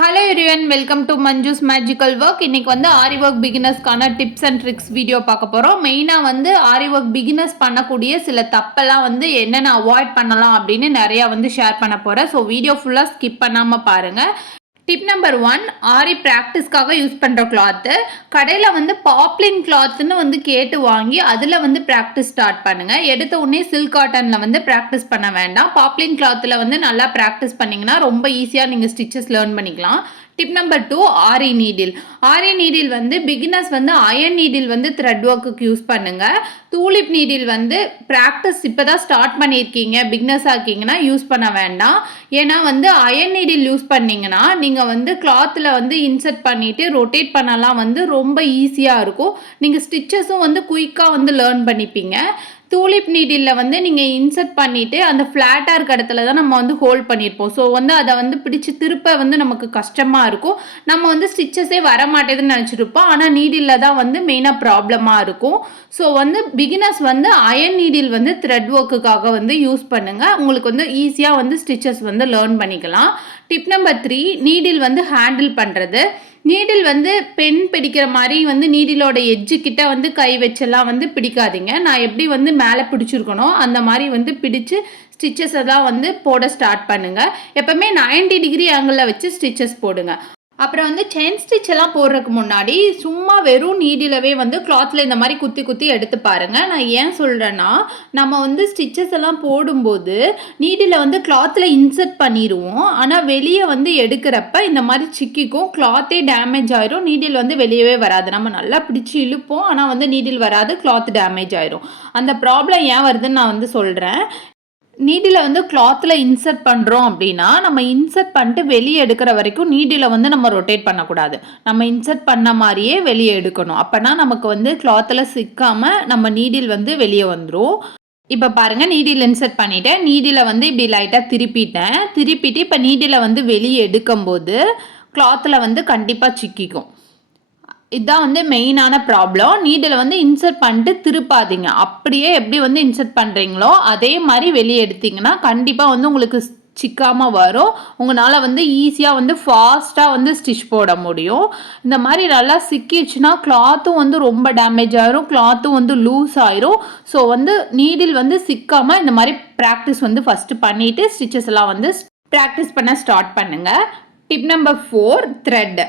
Hello everyone, welcome to Manju's magical work. இன்னைக்கு வந்து aari work பிகினர்ஸ்க்கான டிப்ஸ் அண்ட் ட்ரிக்ஸ் வீடியோ பார்க்க போகிறோம். மெயினாக வந்து ஆரி ஒர்க் பிகினர்ஸ் பண்ணக்கூடிய சில தப்பெல்லாம் வந்து என்னென்ன அவாய்ட் பண்ணலாம் அப்படின்னு நிறையா வந்து ஷேர் பண்ண போகிறேன். ஸோ வீடியோ ஃபுல்லாக ஸ்கிப் பண்ணாமல் பாருங்கள். டிப் நம்பர் 1, ஆரி ப்ராக்டிஸ்க்காக யூஸ் பண்ணுற கிளாத்து. கடையில் வந்து பாப்லின் கிளாத்துன்னு வந்து கேட்டு வாங்கி அதில் வந்து ப்ராக்டிஸ் ஸ்டார்ட் பண்ணுங்கள். எடுத்த உடனே சில்க் காட்டனில் வந்து ப்ராக்டிஸ் பண்ண வேண்டாம். பாப்லின் கிளாத்தில் வந்து நல்லா ப்ராக்டிஸ் பண்ணிங்கன்னா ரொம்ப ஈஸியாக நீங்கள் ஸ்டிச்சஸ் லேர்ன் பண்ணிக்கலாம். டிப் நம்பர் 2, ஆரி நீடில். ஆரி நீடில் வந்து பிகினர்ஸ் வந்து அயன் நீடில் வந்து த்ரெட் ஒர்க்குக்கு யூஸ் பண்ணுங்கள். டூலிப் நீடில் வந்து ப்ராக்டிஸ் இப்போ தான் ஸ்டார்ட் பண்ணியிருக்கீங்க, பிகினர்ஸாக இருக்கீங்கன்னா யூஸ் பண்ண வேண்டாம். ஏன்னா வந்து அயன் நீடில் யூஸ் பண்ணிங்கன்னா நீங்கள் வந்து கிளாத்தில் வந்து இன்சர்ட் பண்ணிவிட்டு ரொட்டேட் பண்ணலாம் வந்து ரொம்ப ஈஸியாக இருக்கும். நீங்கள் ஸ்டிச்சஸும் வந்து குயிக்காக வந்து லேர்ன் பண்ணிப்பீங்க. டூலிப் நீடிலில் வந்து நீங்கள் இன்சர்ட் பண்ணிவிட்டு அந்த ஃப்ளாட்டாக இருக்க இடத்துல தான் நம்ம வந்து ஹோல்ட் பண்ணியிருப்போம். ஸோ வந்து அதை வந்து பிடிச்சி திருப்ப வந்து நமக்கு கஷ்டமாக இருக்கும். நம்ம வந்து ஸ்டிச்சஸே வர மாட்டேதுன்னு நினச்சிருப்போம். ஆனால் நீடிலில் தான் வந்து மெயினாக ப்ராப்ளமாக இருக்கும். ஸோ வந்து பிகினர்ஸ் வந்து அயன் நீடில் வந்து த்ரெட் ஒர்க்குக்காக வந்து யூஸ் பண்ணுங்கள். உங்களுக்கு வந்து ஈஸியாக வந்து ஸ்டிச்சஸ் வந்து லேர்ன் பண்ணிக்கலாம். டிப் நம்பர் 3, நீடில் வந்து ஹேண்டில் பண்ணுறது. நீடில் வந்து பென் பிடிக்கிற மாதிரி வந்து நீடிலோட எட்ஜு கிட்ட வந்து கை வச்செல்லாம் வந்து பிடிக்காதீங்க. நான் எப்படி வந்து மேலே பிடிச்சிருக்கணும் அந்த மாதிரி வந்து பிடிச்சு ஸ்டிச்சஸ் எல்லாம் வந்து போட ஸ்டார்ட் பண்ணுங்கள். எப்போவுமே 90 டிகிரி ஆங்கிளில் வச்சு ஸ்டிச்சஸ் போடுங்க. அப்புறம் வந்து செயின் ஸ்டிச் எல்லாம் போடுறதுக்கு முன்னாடி சும்மா வெறும் நீடிலவே வந்து கிளாத்தில் இந்த மாதிரி குத்தி குத்தி எடுத்து பாருங்கள். நான் ஏன் சொல்கிறேன்னா, நம்ம வந்து ஸ்டிச்சஸ் எல்லாம் போடும்போது நீடில் வந்து கிளாத்தில் இன்சர்ட் பண்ணிடுவோம். ஆனால் வெளியே வந்து எடுக்கிறப்ப இந்த மாதிரி சிக்கிக்கும், கிளாத்தே டேமேஜ் ஆயிரும். நீடில் வந்து வெளியவே வராது. நம்ம நல்லா பிடிச்சி இழுப்போம், ஆனால் வந்து நீடில் வராது, கிளாத் டேமேஜ் ஆயிரும். அந்த ப்ராப்ளம் ஏன் வருதுன்னு நான் வந்து சொல்கிறேன். நீடில் வந்து கிளாத்தில் இன்சர்ட் பண்ணுறோம் அப்படின்னா நம்ம இன்சர்ட் பண்ணிட்டு வெளியே எடுக்கிற வரைக்கும் நீடில் வந்து நம்ம ரொட்டேட் பண்ணக்கூடாது. நம்ம இன்சர்ட் பண்ண மாதிரியே வெளியே எடுக்கணும். அப்போனா நமக்கு வந்து கிளாத்தில் சிக்காமல் நம்ம நீடில் வந்து வெளியே வந்துடும். இப்போ பாருங்கள், நீடில் இன்சர்ட் பண்ணிவிட்டேன். நீடில் வந்து இப்படி லைட்டாக திருப்பிட்டு இப்போ நீடில் வந்து வெளியே எடுக்கும்போது கிளாத்தில் வந்து கண்டிப்பாக சிக்கிக்கும். இதுதான் வந்து மெயினான ப்ராப்ளம். நீடில் வந்து இன்சர்ட் பண்ணிட்டு திருப்பாதீங்க. அப்படியே எப்படி வந்து இன்சர்ட் பண்ணுறீங்களோ அதே மாதிரி வெளியே எடுத்தீங்கன்னா கண்டிப்பாக வந்து உங்களுக்கு சிக்காமல் வரும். உங்களால் வந்து ஈஸியாக வந்து ஃபாஸ்ட்டாக வந்து ஸ்டிச் போட முடியும். இந்த மாதிரி நல்லா சிக்கிடுச்சுன்னா கிளாத்தும் வந்து ரொம்ப டேமேஜ் ஆயிரும், கிளாத்தும் வந்து லூஸ் ஆயிரும். ஸோ வந்து நீடில் வந்து சிக்காமல் இந்த மாதிரி ப்ராக்டிஸ் வந்து ஃபஸ்ட்டு பண்ணிவிட்டு ஸ்டிச்சஸ் எல்லாம் வந்து ப்ராக்டிஸ் பண்ண ஸ்டார்ட் பண்ணுங்கள். Tip number 4, thread.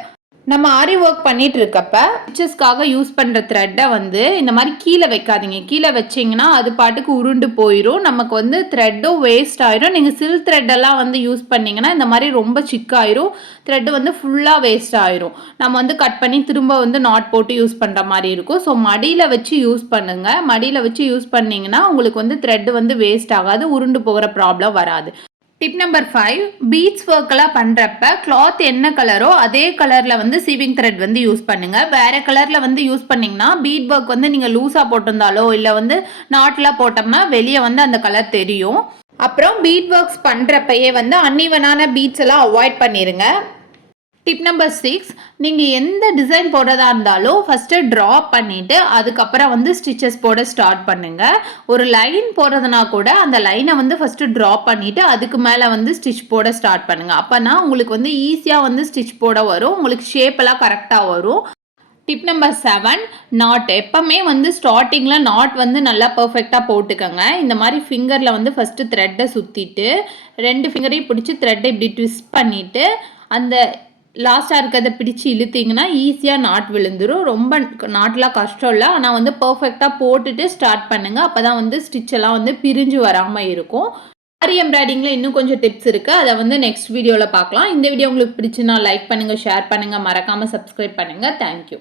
நம்ம ஆரி ஒர்க் பண்ணிட்டு இருக்கப்ப ஸ்டிச்சஸ்க்காக யூஸ் பண்ணுற த்ரெட்டை வந்து இந்த மாதிரி கீழே வைக்காதீங்க. கீழே வச்சிங்கன்னா அது பாட்டுக்கு உருண்டு போயிடும். நமக்கு வந்து த்ரெட்டும் வேஸ்ட் ஆயிரும். நீங்கள் சில்க் த்ரெட்டெல்லாம் வந்து யூஸ் பண்ணிங்கன்னா இந்த மாதிரி ரொம்ப சிக்காயிரும். த்ரெட்டு வந்து ஃபுல்லாக வேஸ்ட் ஆயிரும். நம்ம வந்து கட் பண்ணி திரும்ப வந்து நாட் போட்டு யூஸ் பண்ணுற மாதிரி இருக்கும். ஸோ மடியில் வச்சு யூஸ் பண்ணுங்கள். மடியில் வச்சு யூஸ் பண்ணிங்கன்னா உங்களுக்கு வந்து த்ரெட்டு வந்து வேஸ்ட் ஆகாது, உருண்டு போகிற ப்ராப்ளம் வராது. டிப் நம்பர் 5, பீட்ஸ் ஒர்க்கெல்லாம் பண்ணுறப்ப கிளாத் என்ன கலரோ அதே கலரில் வந்து சீவிங் த்ரெட் வந்து யூஸ் பண்ணுங்கள். வேறு கலரில் வந்து யூஸ் பண்ணிங்கன்னா பீட் ஒர்க் வந்து நீங்கள் லூஸாக போட்டிருந்தாலோ இல்லை வந்து நாட்டில் போட்டோம்னா வெளியே வந்து அந்த கலர் தெரியும். அப்புறம் பீட் ஒர்க்ஸ் பண்ணுறப்பயே வந்து அன்இவனான பீட்ஸ் எல்லாம் அவாய்ட் பண்ணிடுங்க. டிப் நம்பர் 6, நீங்கள் எந்த டிசைன் போடுறதா இருந்தாலும் ஃபஸ்ட்டு ட்ரா பண்ணிவிட்டு அதுக்கப்புறம் வந்து ஸ்டிச்சஸ் போட ஸ்டார்ட் பண்ணுங்கள். ஒரு லைன் போடுறதுனா கூட அந்த லைனை வந்து ஃபஸ்ட்டு ட்ரா பண்ணிவிட்டு அதுக்கு மேலே வந்து ஸ்டிச் போட ஸ்டார்ட் பண்ணுங்கள். அப்போனா உங்களுக்கு வந்து ஈஸியாக வந்து ஸ்டிச் போட வரும், உங்களுக்கு ஷேப்பெல்லாம் கரெக்டாக வரும். Tip number 7, knot. எப்போவுமே வந்து ஸ்டார்டிங்கில் நாட் வந்து நல்லா பர்ஃபெக்டாக போட்டுக்கோங்க. இந்த மாதிரி ஃபிங்கரில் வந்து ஃபஸ்ட்டு த்ரெட்டை சுற்றிட்டு 2 ஃபிங்கரையும் பிடிச்சி த்ரெட்டை இப்படி ட்விஸ்ட் பண்ணிவிட்டு அந்த லாஸ்ட்டாக இருக்கிறத பிடிச்சி இழுத்தீங்கன்னா ஈஸியாக நாட் விழுந்துடும். ரொம்ப நாட்லாம் கஷ்டம் இல்லை, ஆனால் வந்து பர்ஃபெக்டாக போட்டுட்டு ஸ்டார்ட் பண்ணுங்கள். அப்போ தான் வந்து ஸ்டிச்செல்லாம் வந்து பிரிஞ்சு வராமல் இருக்கும். ஆரி எம்ப்ராய்டிங்கில் இன்னும் கொஞ்சம் டிப்ஸ் இருக்குது, அதை வந்து நெக்ஸ்ட் வீடியோவில் பார்க்கலாம். இந்த வீடியோ உங்களுக்கு பிடிச்சுன்னா லைக் பண்ணுங்கள், ஷேர் பண்ணுங்கள், மறக்காமல் சப்ஸ்கிரைப் பண்ணுங்கள். தேங்க்யூ.